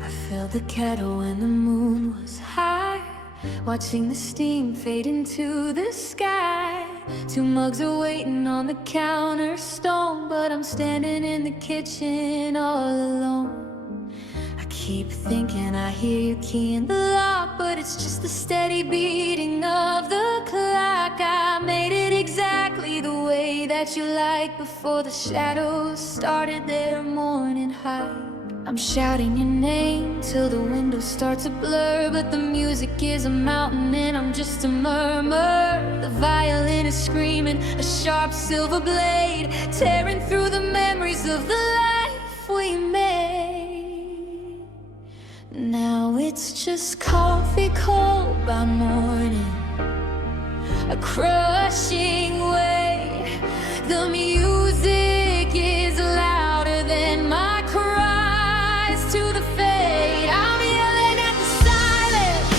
I filled the kettle when the moon was high, watching the steam fade into the sky. 2 mugs are waiting on the counter stone, but I'm standing in the kitchen all alone. I keep thinking I hear you keying the lock, but it's just the steady beating of the clock. I made it exactly the way that you like, before the shadows started their morning hike. I'm shouting your name till the windows start to blur, but the music is a mountain and I'm just a murmur. The violin is screaming, a sharp silver blade, tearing through the memories of the life we made. Now it's just coffee cold by morning, a crushing weight. The music is louder than my cries to the fade. I'm yelling at the silence,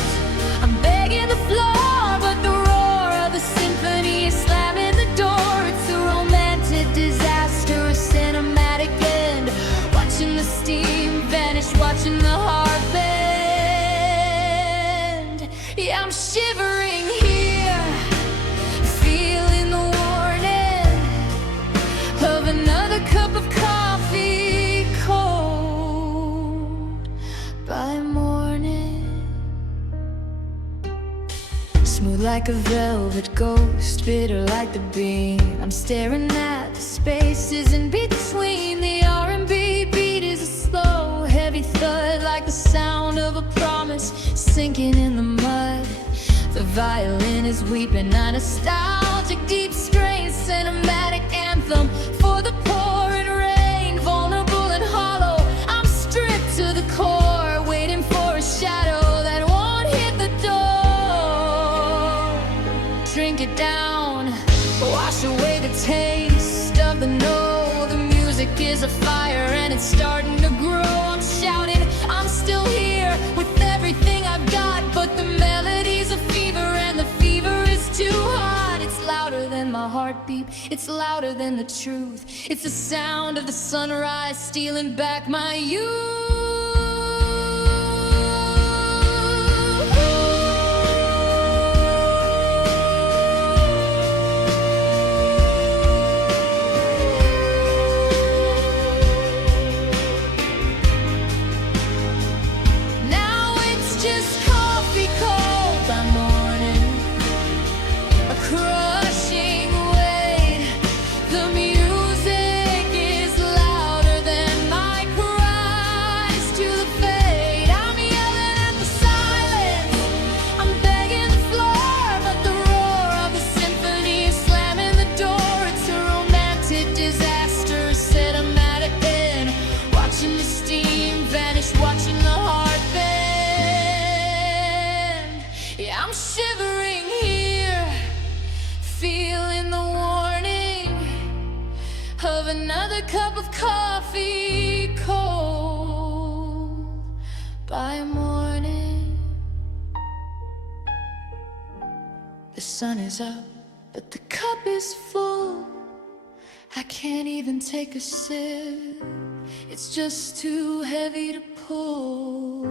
I'm begging the floor, but the roar of the symphony is slamming the door. It's a romantic disaster, a cinematic end, watching the steam vanish, watching the heart bend. Yeah, I'm shivering here, feeling the warning of another cup of coffee cold by morning. Smooth like a velvet ghost, bitter like the bean. I'm staring at the spaces in between. The R&B beat is a slow, heavy thud, like the sound of a promise sinking in the mud. The violin is weeping, a nostalgic deep strain, cinematic anthem for the pouring rain. Vulnerable and hollow, I'm stripped to the core, waiting for a shadow that won't hit the door. Drink it down, wash away the taste of the no. The music is a fire and it's starting to grow. I'm shouting, I'm still here with everything I've got, but the melody's a fever and the fever is too hot. It's louder than my heartbeat, it's louder than the truth. It's the sound of the sunrise stealing back my youth. Now it's just coffee cold by morning, a crushing weight. The music is louder than my cries to the fade. I'm yelling at the silence, I'm begging the floor, but the roar of the symphony is slamming the door. It's a romantic disaster, a cinematic end, watching the steam vanish, watching the heart bend. Yeah, I'm shivering here, feeling the warning of another cup of coffee cold by morning. The sun is up, but the cup is full. I can't even take a sip, it's just too heavy to pull.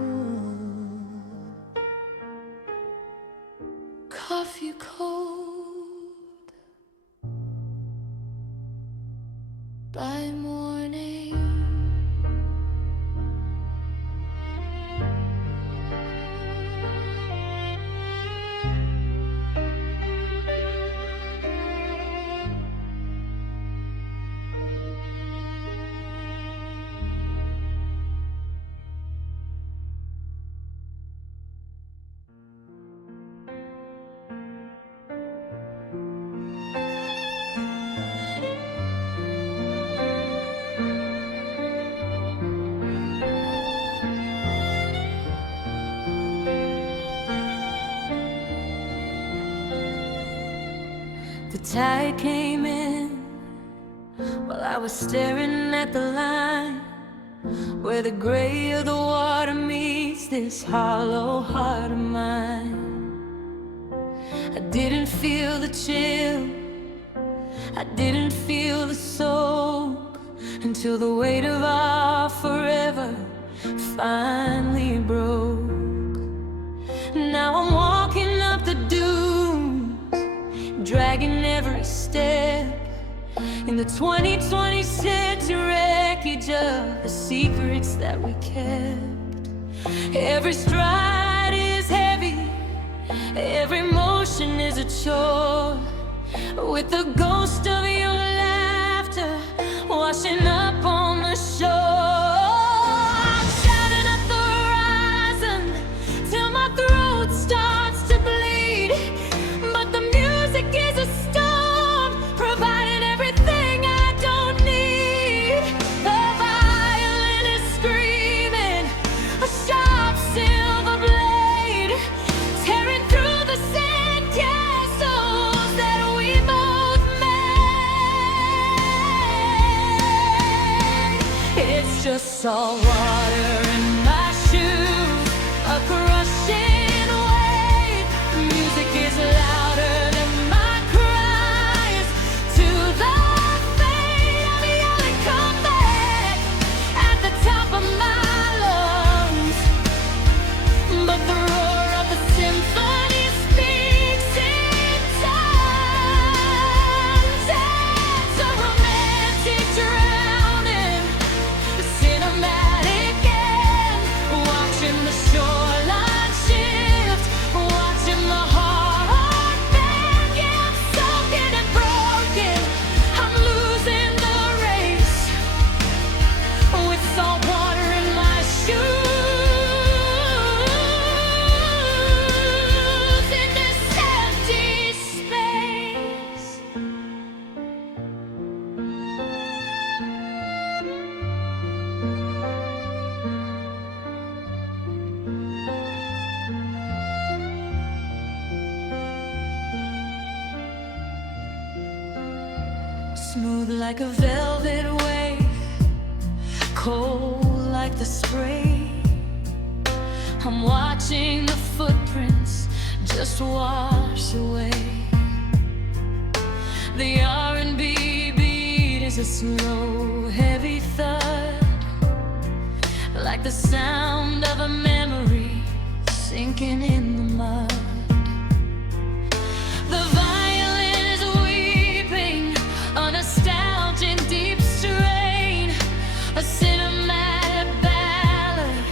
Coffee cold by morning. The tide came in while I was staring at the line, where the gray of the water meets this hollow heart of mine. I didn't feel the chill, I didn't feel the soak, until the weight of our forever finally 2020 wreckage of the secrets that we kept. Every stride is heavy, every motion is a chore, with the ghost of your laughter washing up on the shore. I'm shouting at the horizon till my throat starts to bleed, but the music is a storm, providing everything I don't need. The violin is screaming, a sharp silver blade tearing through the sand castles that we both made. It's just salt water in my shoes, a crushing weight. Music is louder than my cries. To the fate, I'm yelling, come back, at the top of my lungs. But the roar of the symphony speaks in tongues. It's a romantic drowning, a cinematic end, watching the shoreline shift, watching the heart bend. Yeah, I'm soaking and broken, I'm losing the race, with salt water in my shoes, in this empty space. Smooth like a velvet wave, cold like the spray. I'm watching the footprints just wash away. The R&B beat is a slow, heavy thud, like the sound of a memory sinking in the mud. The violin is weeping, a nostalgic deep strain, a cinematic ballad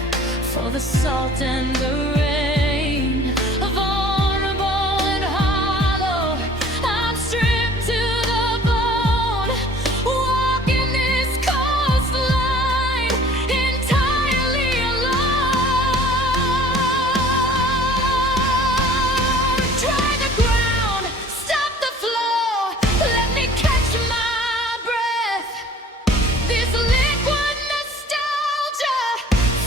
for the salt and the rain. Vulnerable and hollow, I'm stripped to the bone, walking this coastline entirely alone. Try the ground, stop the flow, let me catch my breath. This liquid nostalgia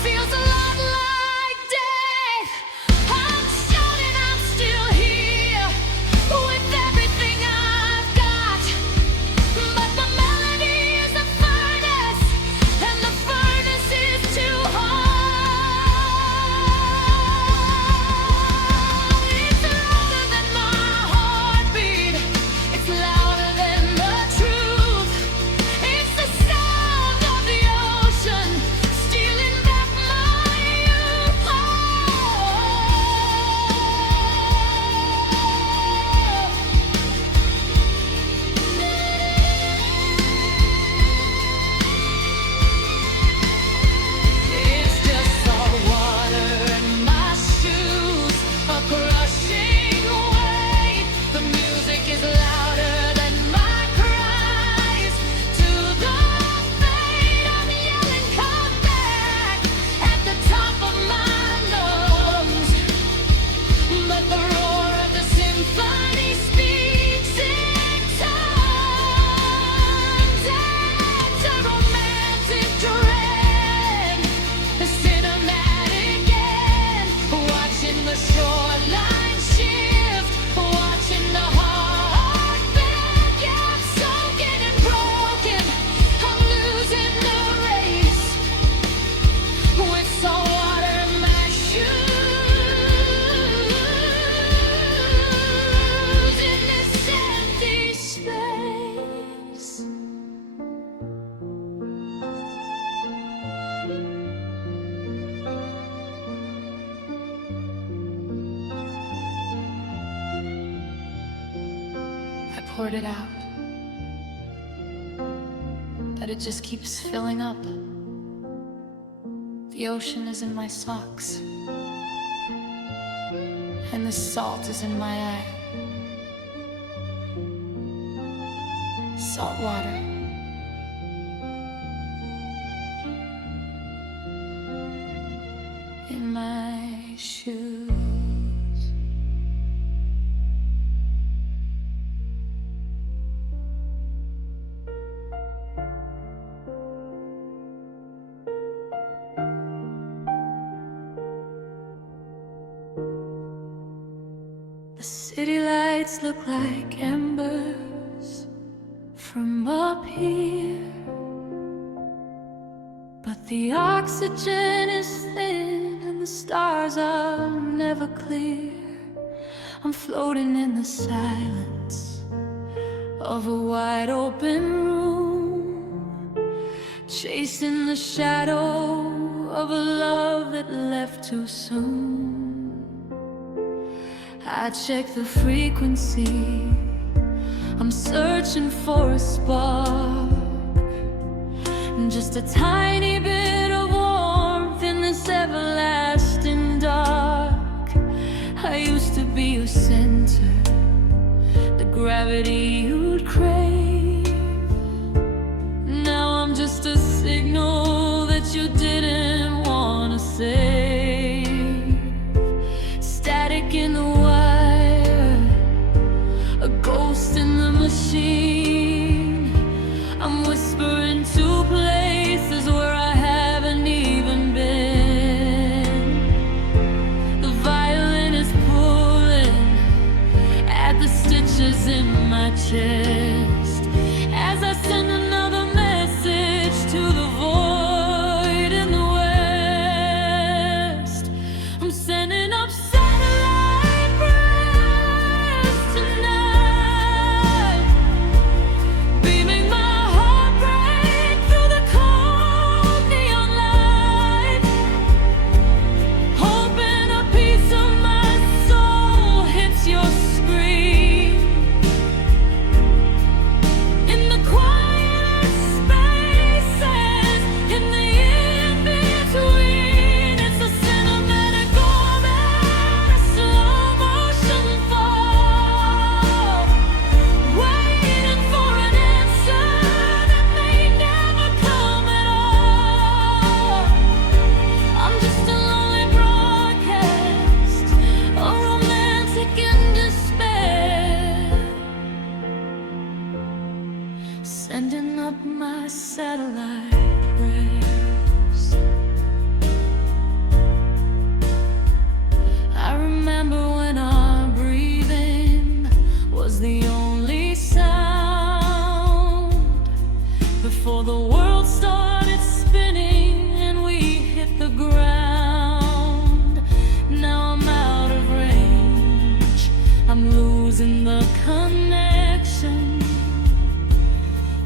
feels a lot like death. I'm shouting, I'm still here, with everything I've got, but the melody is a furnace, and the furnace is too hot. It's louder than my heartbeat, it's louder than the truth. It's the sound of the ocean stealing back my youth. It's just salt water in my shoes, a crushing weight. The music is louder than my cries. To the fate, I'm yelling, come back, at the top of my lungs. But the roar of the symphony speaks in tongues. It's a romantic dread, a cinematic end, watching the shoreline shift, watching the heart bend. Yeah, I'm soaking and broken, I'm losing the race, with salt water in my shoes, in this empty space. I poured it out. but it just keeps filling up. The ocean is in my socks, and the salt is in my eye. Salt water. In my shoes. The city lights look like embers from up here, but the oxygen is thin and the stars are never clear. I'm floating in the silence of a wide open room, chasing the shadow of a love that left too soon. I check the frequency, I'm searching for a spark, just a tiny bit of warmth in this everlasting dark. I used to be your center, the gravity you'd crave. Now I'm just a signal that you didn't want to save. Static in the wire, a ghost in the machine. I'm whispering to places where I haven't even been. The violin is pulling at the stitches in my chest as I send another message to the void in the west. I'm sending up satellite prayers tonight, beaming my heartbreak through the cold neon light, hoping a piece of my soul hits your screen. In the quieter spaces, in the in-between, it's a cinematic orbit, a slow motion fall, waiting for an answer that may never come at all. I'm just a lonely broadcast, a romantic in despair, sending up my satellite prayers. I remember when our breathing was the only sound, before the world started spinning and we hit the ground. Now I'm out of range, I'm losing the connection,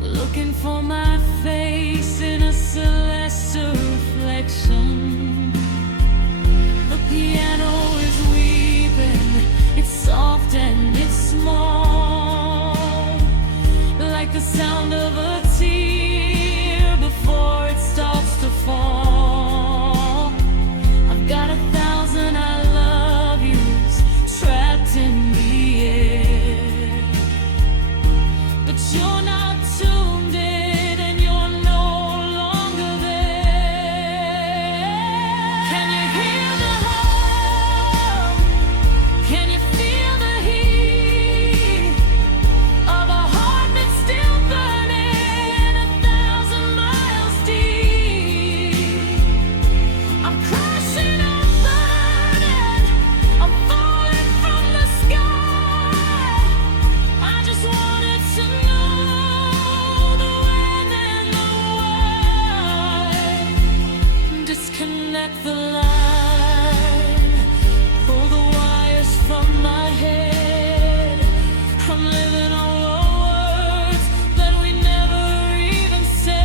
looking for my face in a celestial reflection. The piano is weeping, it's soft and it's small, like the sound of a tear before it starts to fall. I've got 1,000 I love yous trapped in the air, but you're not tuned in and you're no longer there. Can you hear the hum? Can you feel the heat of a heart that's still burning 1,000 miles deep? I'm crashing, I'm burning, I'm falling from the sky. I just wanted to know the when and the why. Disconnect the line, pull the wires from my head. I'm living on words that we never even said.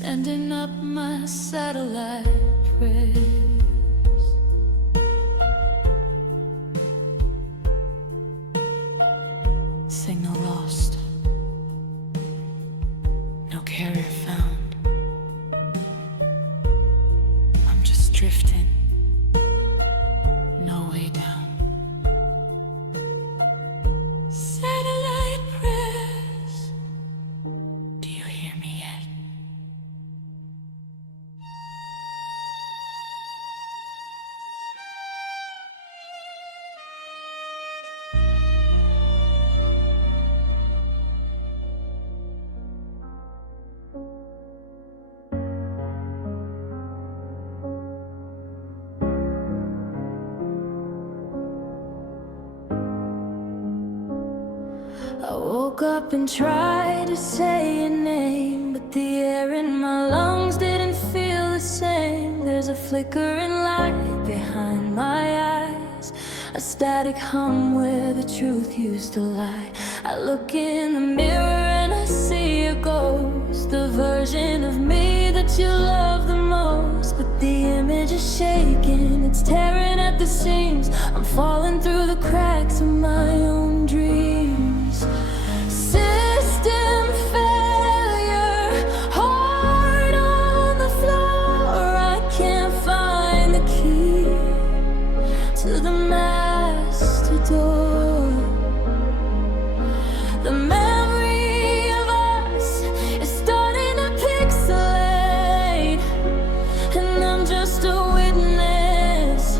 sending up my satellite prayers. Signal lost, no carrier found. I'm just drifting, no way down. Satellite prayers, do you hear me yet? I woke up and tried to say your name, but the air in my lungs didn't feel the same. There's a flickering light behind my eyes, a static hum where the truth used to lie. I look in the mirror and I see a ghost, the version of me that you love the most. But the image is shaking, it's tearing at the seams. I'm falling through the cracks of my own dreams. System failure, heart on the floor. I can't find the key to the master door. The memory of us is starting to pixelate, and I'm just a witness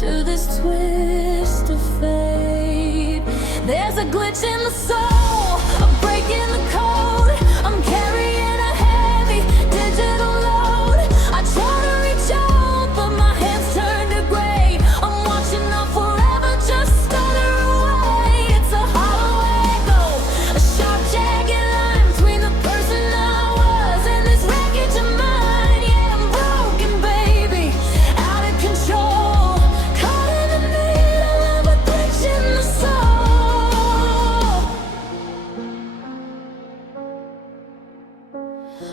to this twist of fate. There's a glitch in the soul, a break in the code. I'm carrying a heavy digital load. I try to reach out, but my hands turn to gray. I'm watching out forever, just stutter away. It's a hollow echo, a sharp, jagged line between the person I was and this wreckage of mine. Yeah, I'm broken, baby, out of control, caught in the middle of a glitch in the soul.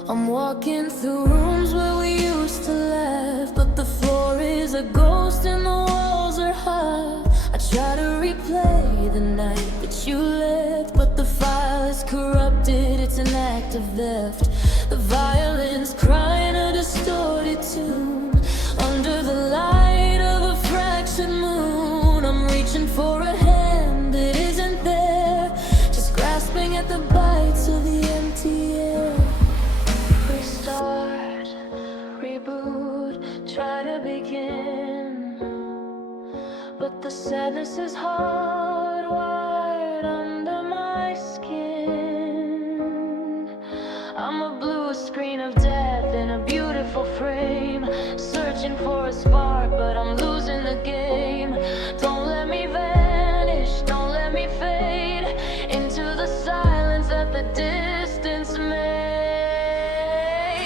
I'm walking through rooms where we used to laugh, but the floor is a ghost and the walls are high. I try to replay the night that you left, but the file is corrupted, it's an act of theft. The violin's crying a distorted tune under the light of a fractured moon. I'm reaching for a hand that isn't there, just grasping at the bites of the empty air. Restart, reboot, try to begin, but the sadness is hardwired under my skin. I'm a blue screen of death in a beautiful frame, searching for a spark, but I'm losing the game. Don't let me vanish, don't let me fade into the silence that the distance made.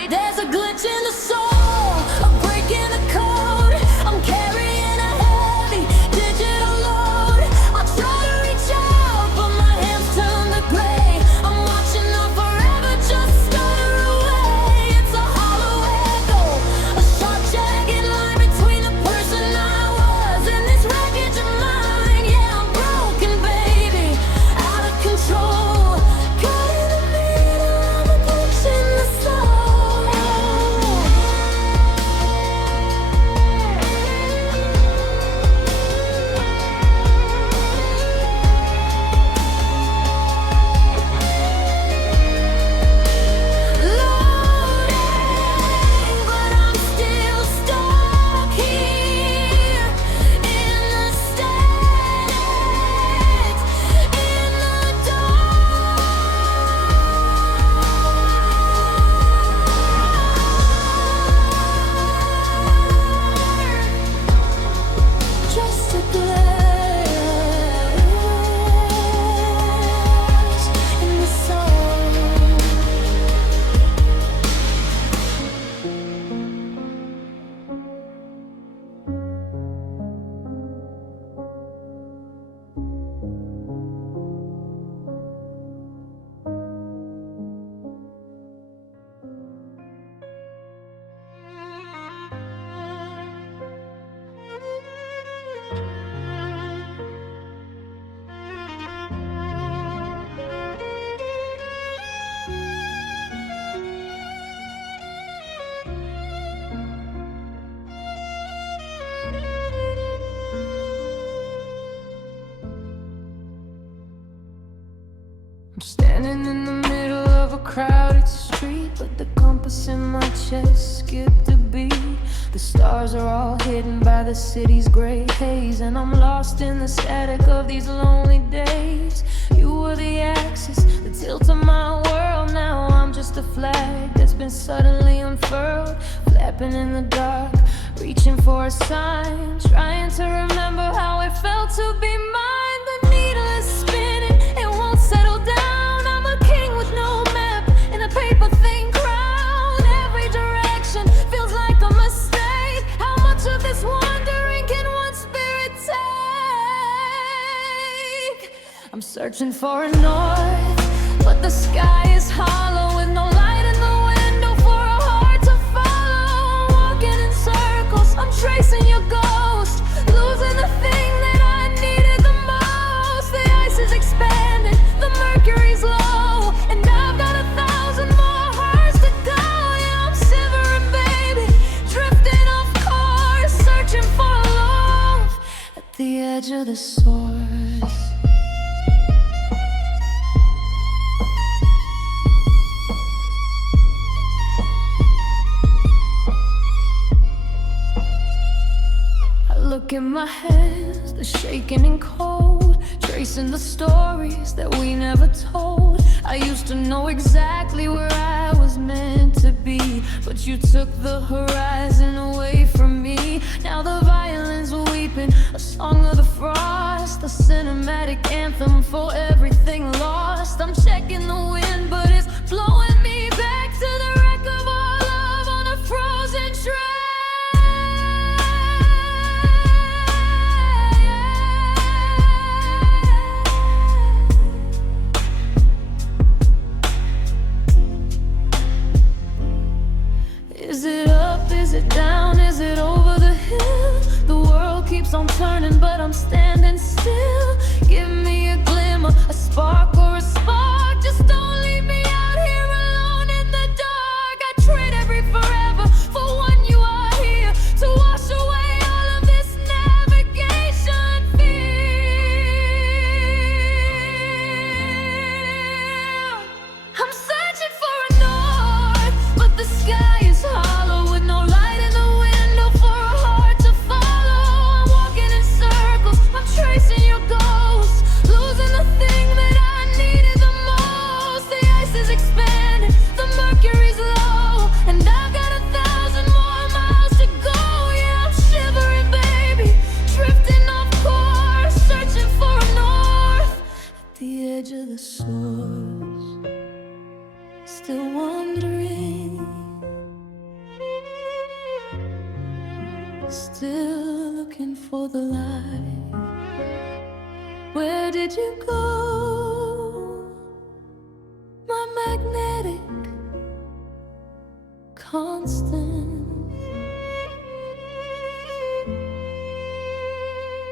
There's a glitch in the soul, a break in the code. I'm carrying a heavy digital load. I try to reach out, but my hands turn to gray. I'm watching out forever, just stutter away. It's a hollow echo, a sharp, jagged line between the person I was and this wreckage of mine. Yeah, I'm broken, baby, out of control, caught in the middle of a glitch in the soul. Standing in the middle of a crowded street, but the compass in my chest skipped a beat. The stars are all hidden by the city's gray haze, and I'm lost in the static of these lonely days. You were the axis, the tilt of my world. Now I'm just a flag that's been suddenly unfurled, flapping in the dark, reaching for a sign, trying to remember how it felt to be mine. The needle is spinning, it won't settle down. I'm a king with no map in a paper thin crown. Every direction feels like a mistake. How much of this wandering can one spirit take? I'm searching for a north, but the sky is hollow with no light in the window for a heart to follow. Walking in circles, I'm tracing your ghost, losing the thing that I needed the most. The ice is expanding, the mercury's low, and I've got 1,000 more hearts to go. Yeah, I'm shivering, baby, drifting off course, searching for love at the edge of the source. Look in my hands, they're shaking and cold, tracing the stories that we never told. I used to know exactly where I was meant to be, but you took the horizon away from me. Now the violin's weeping, a song of the frost, the cinematic anthem for everything lost. I'm checking the wind, but it's blowing me back to the wreck of our love on a frozen track. Is it up, is it down, is it over the hill? The world keeps on turning, but I'm standing still. Give me a glimmer, a spark or a spark. Just don't leave me out here alone in the dark. I trade every forever for one you are here to wash away all of this navigation fear. I'm searching for a north, but the sky is hollow with no light in the window for a heart to follow. I'm walking in circles, I'm tracing your ghost, losing the thing that I needed the most. The ice is expanding, the mercury's low, and I've got 1,000 more miles to go. Yeah, I'm shivering, baby, drifting off course, searching for a north at the edge of the source. Still wondering, still looking for the light. Where did you go, my magnetic constant?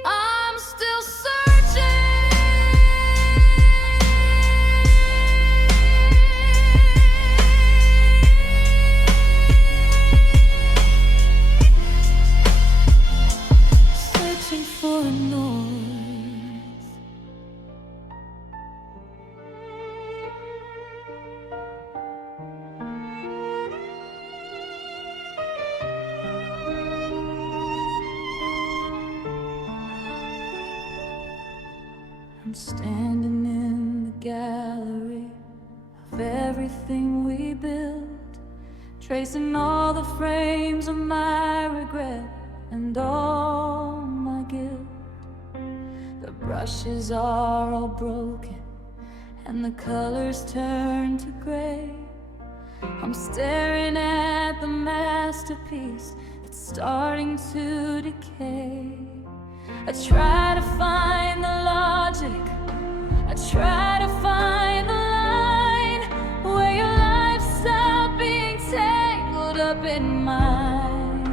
I'm still searching. Searching for a north. I'm standing in the gallery of everything we built, tracing all the frames of my regret and all my guilt. The brushes are all broken and the colors turn to gray. I'm staring at the masterpiece that's starting to decay. I try to find the logic, I try to find the line where your life stopped being tangled up in mine.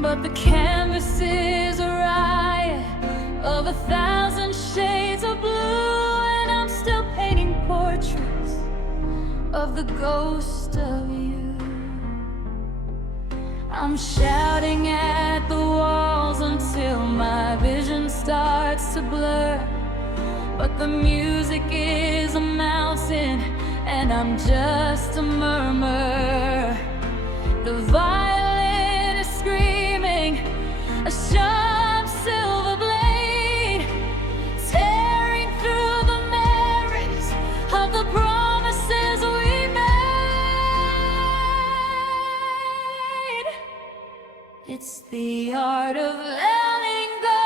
But the canvas is a riot of 1,000 shades of blue, and I'm still painting portraits of the ghost of you. I'm shouting at the walls until my vision starts to blur, but The music is a mountain, and I'm just a murmur. The violin is screaming, a sharp silver blade, tearing through the memories of the promises we made. It's the art of letting go,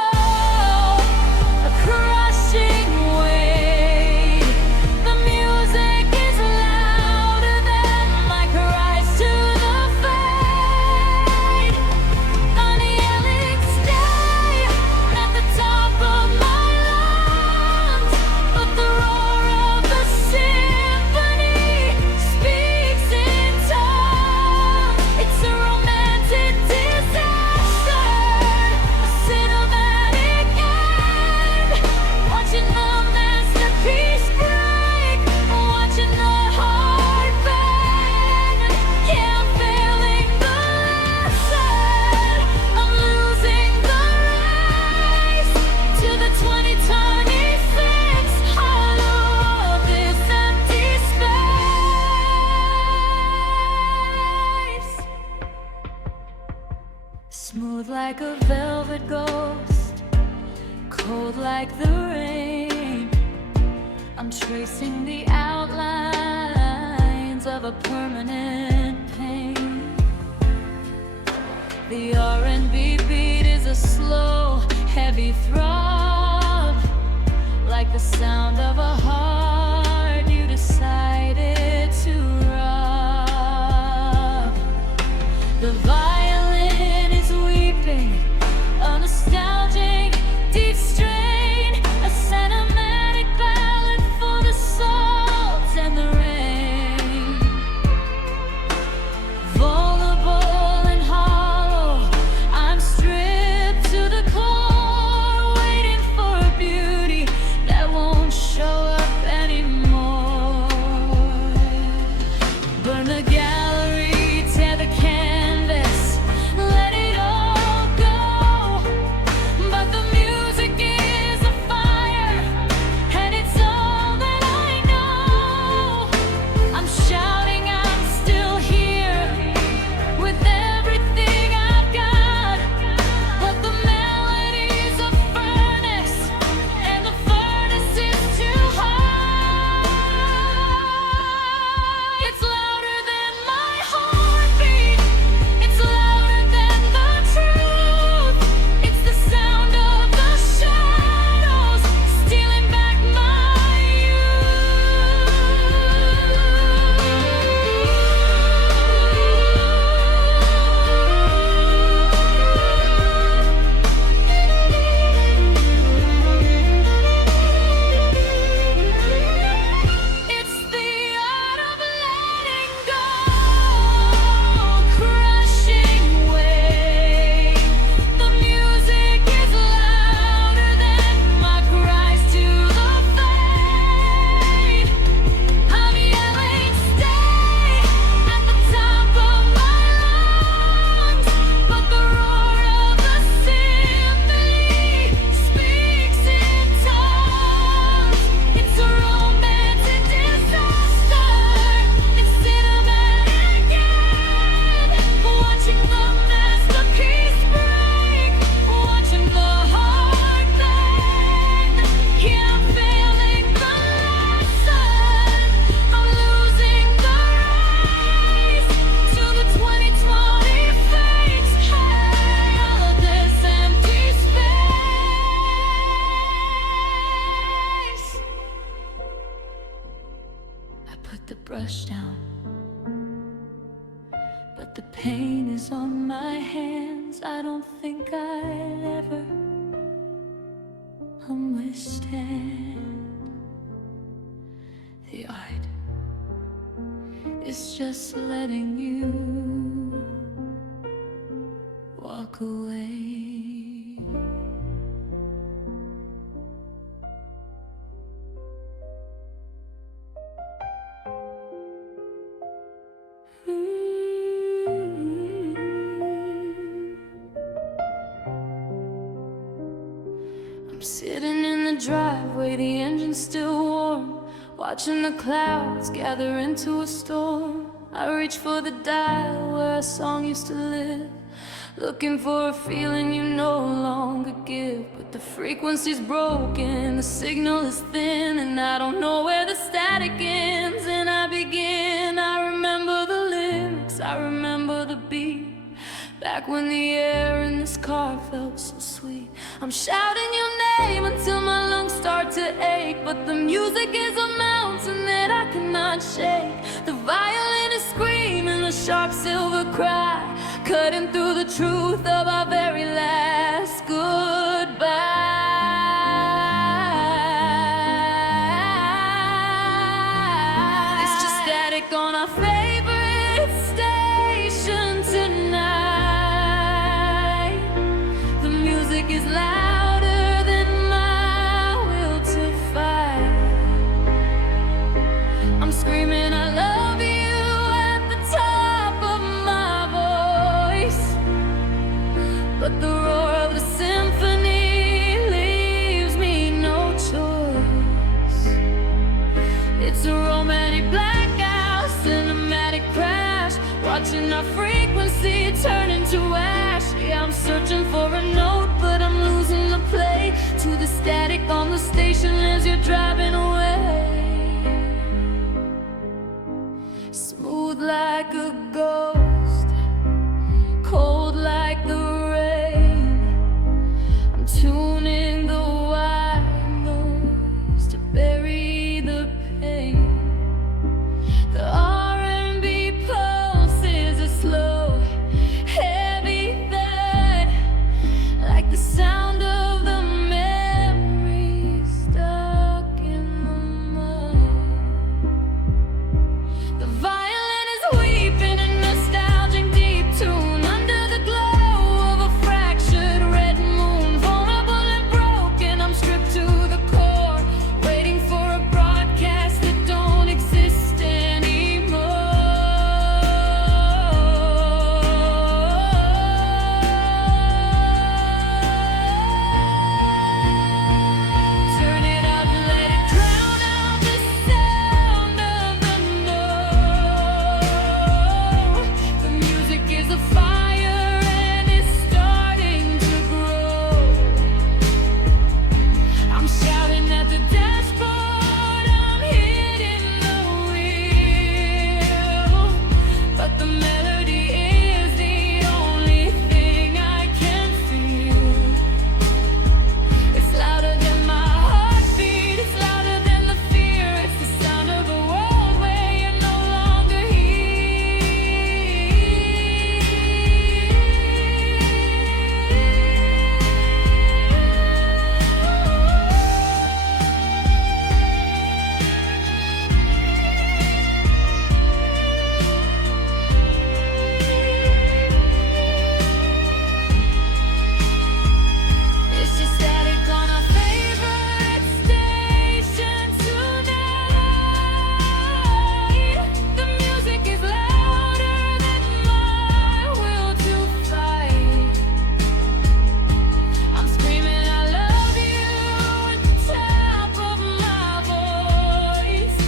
a crushing weight. The music is louder than my cries to the fade. I'm yelling stay at the top of my lungs, but the roar of the symphony speaks in tongues. It's a romantic disaster, a cinematic end, watching the masterpiece break, watching the heart bend. Yeah, I'm failing the lesson, I'm losing the race to the 2026 hollow of this empty space. Smooth like a velvet ghost, cold like the rain, I'm tracing the outlines of a permanent pain. The R&B beat is a slow, heavy throb, like the sound of a heart you decided to rob. The violin is weeping, a nostalgic deep strain, a cinematic ballad for the salt and the rain. Vulnerable and hollow, I'm stripped to the core, waiting for a beauty that won't show up anymore. Burn the gallery, tear the canvas, let it all go. But the music is a fire, and it's all that I know. I'm shouting, I'm still here with everything I've got. But the melody's a furnace, and the furnace is too high. It's louder than my heartbeat, it's louder than the truth. It's the sound of the shadows stealing back my It's the art of letting go, crushing weight. The music is louder than my cries to the fade. I'm yelling stay at the top of my lungs, but the roar of the symphony speaks in tongues. It's a romantic disaster, it's cinematic end, watching the masterpiece break, watching the heart bend. Yeah, I'm failing the lesson, I'm losing the race to the 2020 fakes hell of this empty space. I put the brush down, but the pain is on my hands. I don't think I'll ever understand. The art is just letting you walk away. I'm sitting in the driveway driveway, the engine's still warm, watching the clouds gather into a storm. I reach for the dial where a song used to live, looking for a feeling you no longer give. But the frequency's broken, the signal is thin, and I don't know where the static ends. And I remember the lyrics, I remember the beat, back when the air in this car felt so sweet. I'm shouting your name until my lungs start to ache, but the music is a mountain that I cannot shake. The violin is screaming a sharp silver cry, cutting through the truth of our very last goodbye. It's just static on our favorite station tonight. The music is louder than my will to fight. I'm screaming I love you at the top of my voice, but the roar of the symphony leaves me no choice. It's a romantic blackout, cinematic crash, watching our frequency turn into ash. Yeah, I'm searching for a note, but I'm losing the play to the static on the station as you're driving away. Smooth like a ghost, cold like the rain. I'm tuning the white noise to bury the pain. The R&B pulse is a slow, heavy thud, like the sound of the memory stuck in the mud. The violin is weeping a nostalgic deep tune under the glow of a fractured red moon. Vulnerable and broken, I'm stripped to the core, waiting for a broadcast that don't exist anymore. Turn it up and let it drown out the sound of the note. The music is a fire and it's starting to grow. I'm shouting at the dashboard, I'm hitting the wheel, but the melody is the only thing I can feel. It's louder than my heartbeat, it's louder than the fear. It's the sound of a world where you're no longer It's just static on our favorite station tonight. The music is louder than my will to fight. I'm screaming I love you at the top of my voice,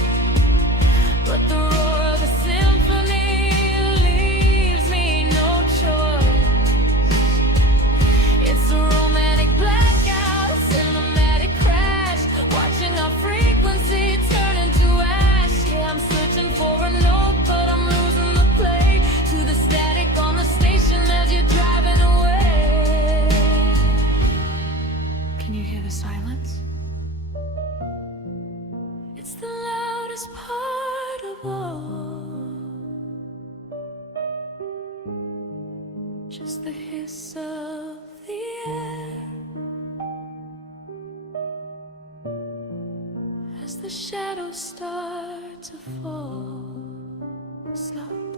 but the roar of the symphony leaves me no choice. It's a romantic blackout, a cinematic crash, watching our frequency turn into ash. Yeah, I'm searching for a note, but I'm losing the play to the static on the station as you're driving away. Can you hear the silence? It's the loudest part of all, just the hiss of the air as the shadows start to fall. Stop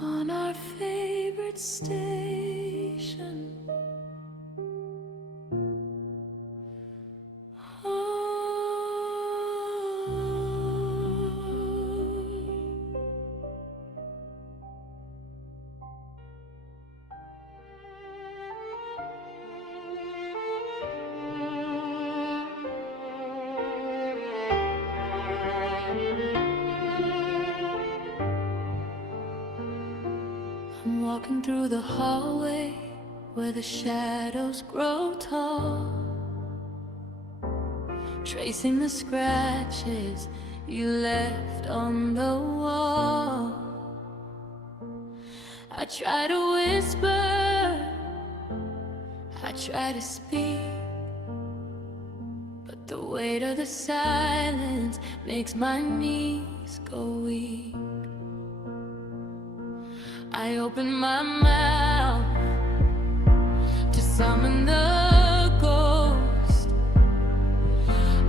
on our favorite station. walking through the hallway where the shadows grow tall, tracing the scratches you left on the wall. I try to whisper, I try to speak, but the weight of the silence makes my knees go weak. I open my mouth to summon the ghost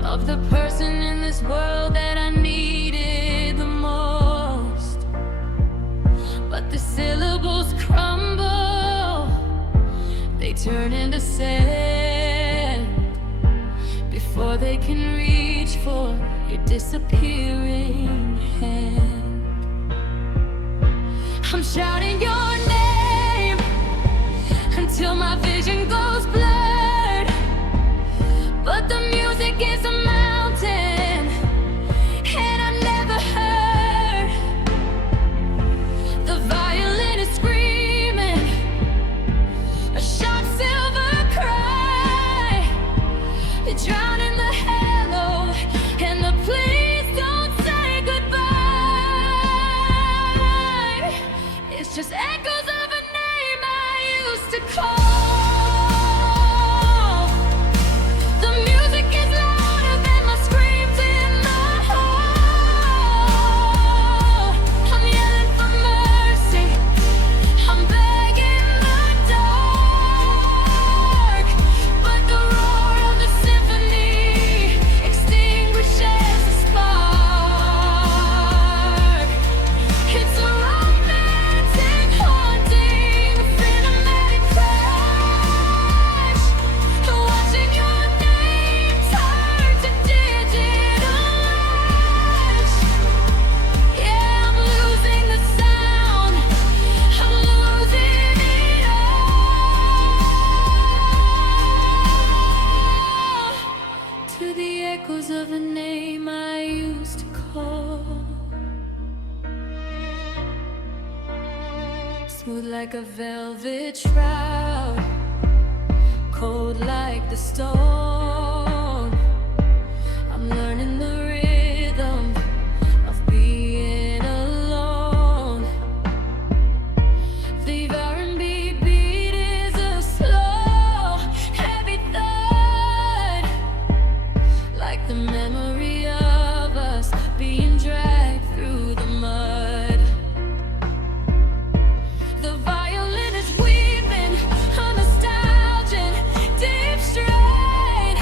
of the person in this world that I needed the most. But the syllables crumble, they turn into sand before they can reach for your disappearing hand. I'm shouting your name until my vision goes blurred, but the music is a mountain and I've never heard. The violin is screaming a sharp silver cry, drowning the hello and the please don't say goodbye. It's just echoes of a name I used to call. The music is louder than my screams in the hall. I'm yelling for mercy, I'm begging the dark, but the roar of the symphony extinguishes the spark. It's a romantic haunting, a cinematic crash, watching your name turn to digital ash. Yeah, I'm losing the sound, I'm losing it all to the echoes of a name I used to call. Smooth like a velvet shroud, cold like the stone. I'm learning the rhythm of being alone. The R&B beat is a slow, heavy thud, like the memory of us being dragged through the mud. The violin is weeping a nostalgic deep strain,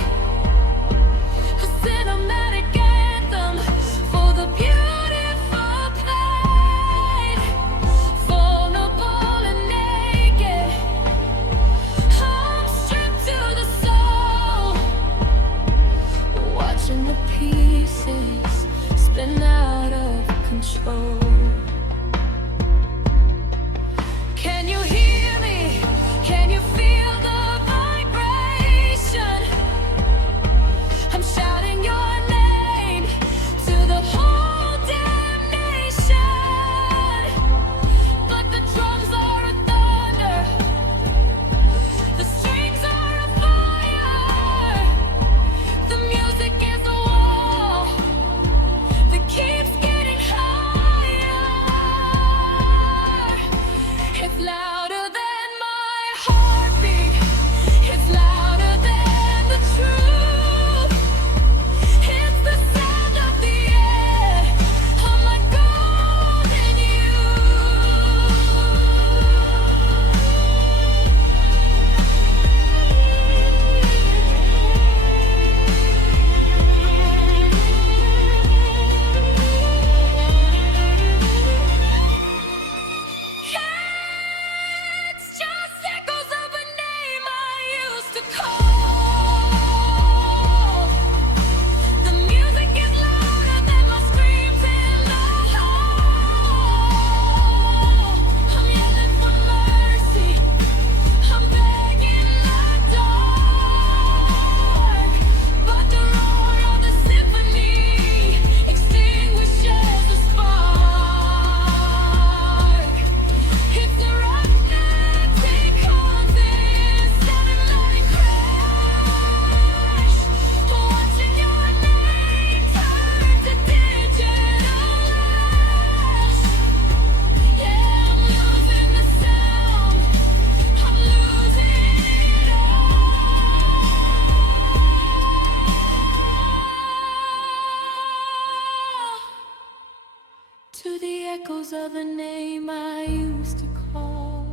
to the echoes of the name I used to call.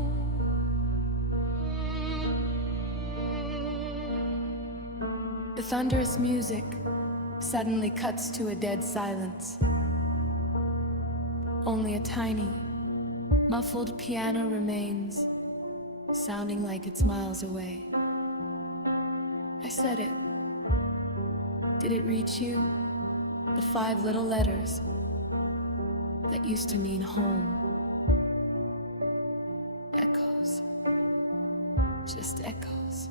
The thunderous music suddenly cuts to a dead silence. Only a tiny, muffled piano remains, sounding like it's miles away. I said it. Did it reach you? The 5 little letters that used to mean home. Echoes. Just echoes.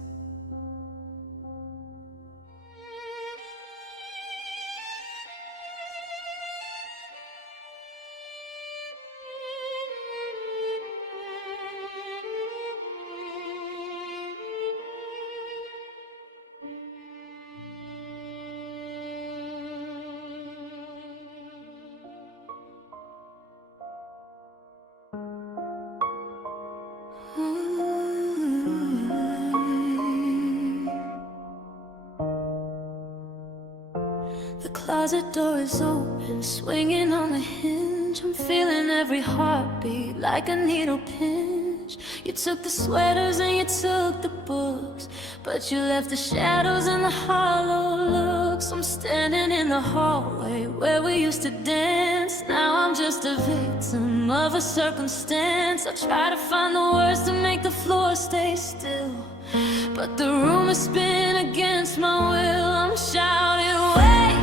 The closet door is open, swinging on the hinge. I'm feeling every heartbeat like a needle pinch. You took the sweaters and you took the books, but you left the shadows and the hollow looks. I'm standing in the hallway where we used to dance. Now I'm just a victim of a circumstance. I try to find the words to make the floor stay still, but the room is spinning against my will. I'm shouting, wait,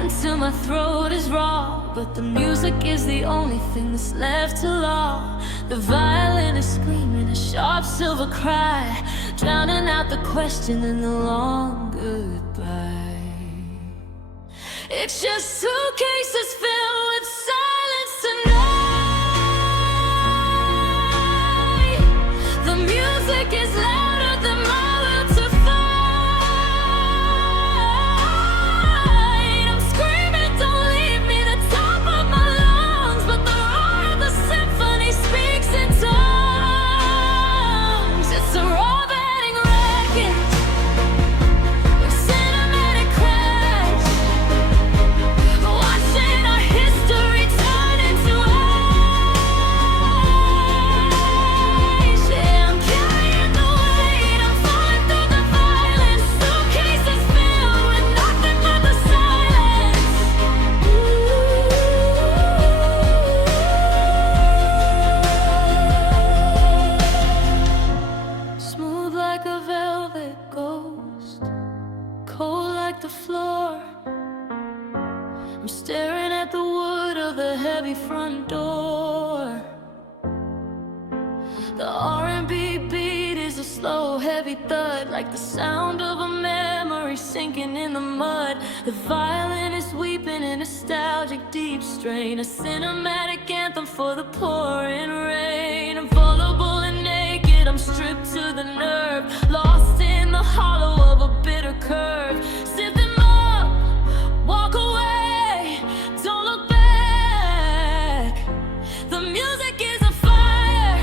until my throat is raw, but the music is the only thing that's left to law. The violin is screaming a sharp silver cry, drowning out the question and the long goodbye. It's just suitcases filled with silence tonight. The music is louder than my will to fight. I'm screaming, don't leave me, the top of my lungs, but the roar of the symphony speaks in tongues. It's a raw betting wreckage with cinematic crash, watching our history turn into ash. Yeah, I'm carrying the weight, I'm falling through the violence. Suitcases filled with nothing but the silence. Smooth like a velvet ghost, cold like the floor. I'm staring at the wood of the heavy front door. The R&B beat is a slow, heavy thud, like the sound of a memory sinking in the mud. The violin is weeping in nostalgic deep strain, a cinematic anthem for the pouring rain. I'm vulnerable and naked, I'm stripped to the nerve, lost in the hollow of a bitter curve. Sip them up, walk away, don't look back. The music is a fire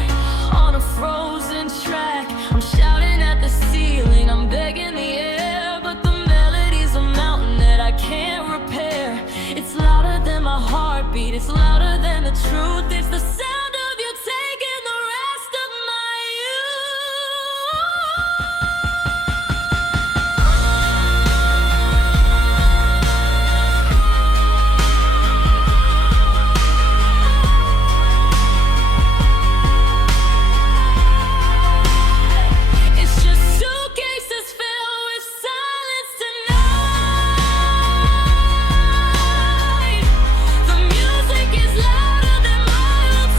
on a frozen track. I'm shouting at the ceiling, I'm begging the air, but the melody's a mountain that I can't repair. It's louder than my heartbeat, it's louder than the truth. It's the sound of you taking the rest of my It's just suitcases filled with silence tonight. The music is louder than my will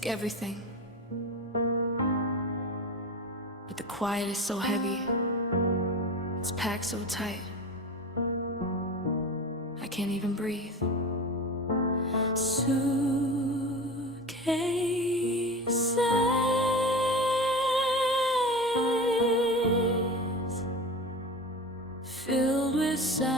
took everything, but the quiet is so heavy. It's packed so tight, I can't even breathe. Suitcases filled with silence.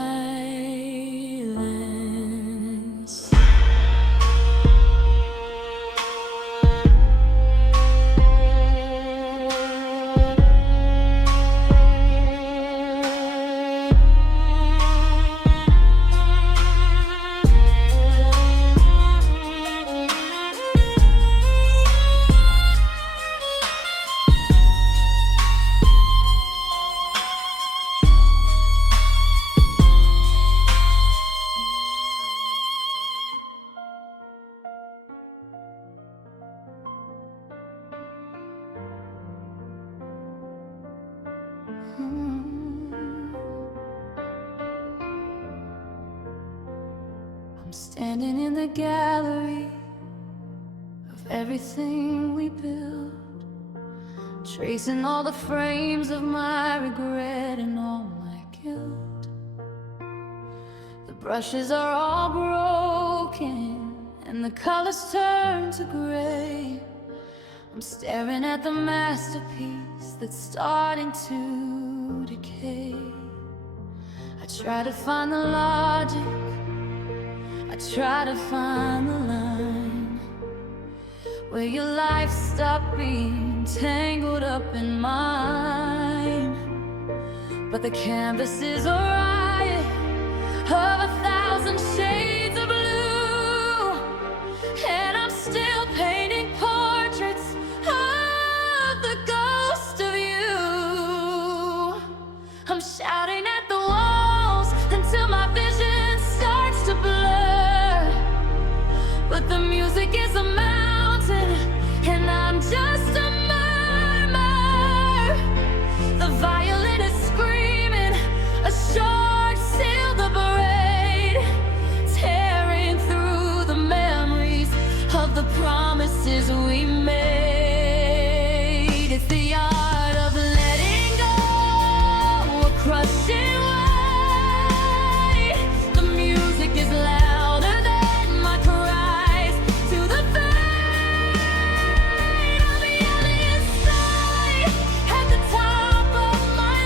I'm standing in the gallery of everything we built, tracing all the frames of my regret and all my guilt. The brushes are all broken and the colors turn to gray. I'm staring at the masterpiece that's starting to decay. I try to find the logic, I try to find the line where your life stopped being tangled up in mine. But the canvas is a riot of 1,000 shades of blue, and I'm still painting portraits of the ghost of you. I'm shouting at the walls until my vision starts to blur, but the music is a mountain and I'm just a murmur. The violin is screaming, a shark sealed the parade, tearing through the memories of the promises we made. It's the art of letting go, a crushing weight. The music is louder than my cries. To the fate, I'm yelling inside at the top of my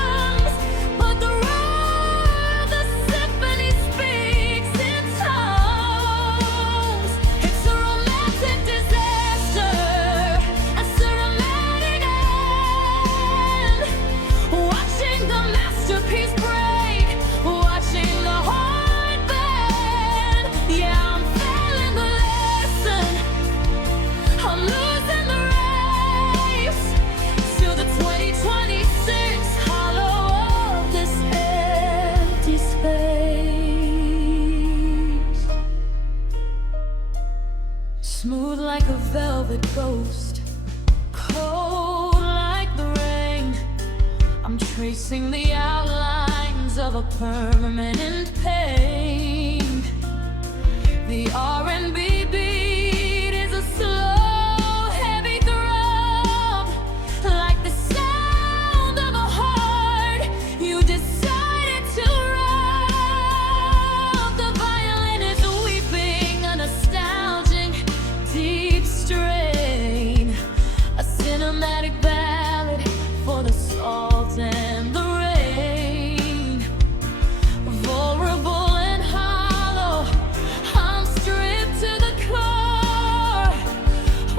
lungs, but the roar of the symphony speaks in tongues. It's a romantic disaster, a cinematic end, watching the masterpiece break, watching the heart bend. Yeah, I'm failing the lesson, I'm losing the race to the 2026 hollow of this empty space. Smooth like a velvet ghost, cold like the rain, I'm tracing the outlines of a permanent pain. The R&B beat is a slow, heavy throb, like the sound of a heart you decided to rob. The violin is weeping a nostalgic, deep strain, a cinematic ballad for the salt and the rain. Vulnerable and hollow, I'm stripped to the core,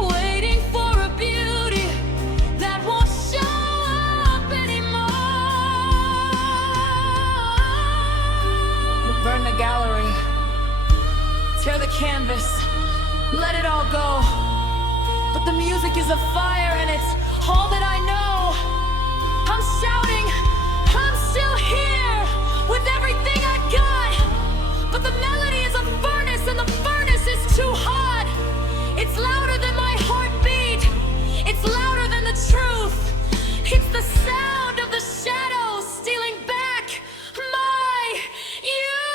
waiting for a beauty that won't show up anymore. Burn the gallery, tear the canvas, let it all go. But the music is a fire and it's all that I know. I'm shouting, I'm still here with everything I got, but the melody is a furnace and the furnace is too hot. It's louder than my heartbeat, it's louder than the truth. It's the sound of the shadows stealing back my youth.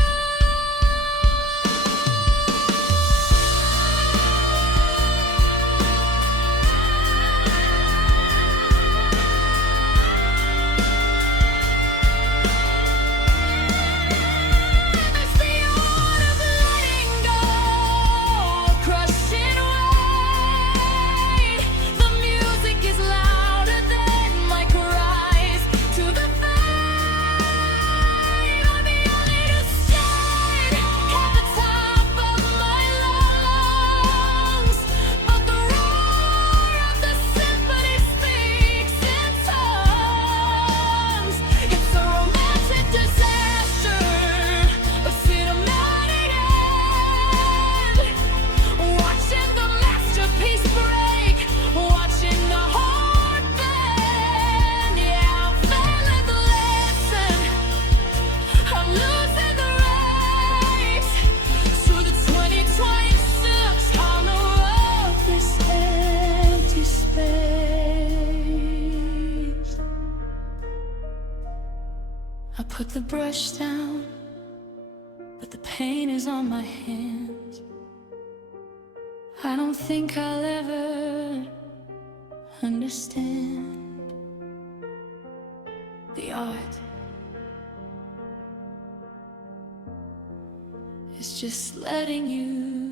from my hands. I don't think I'll ever understand the art. It's just letting you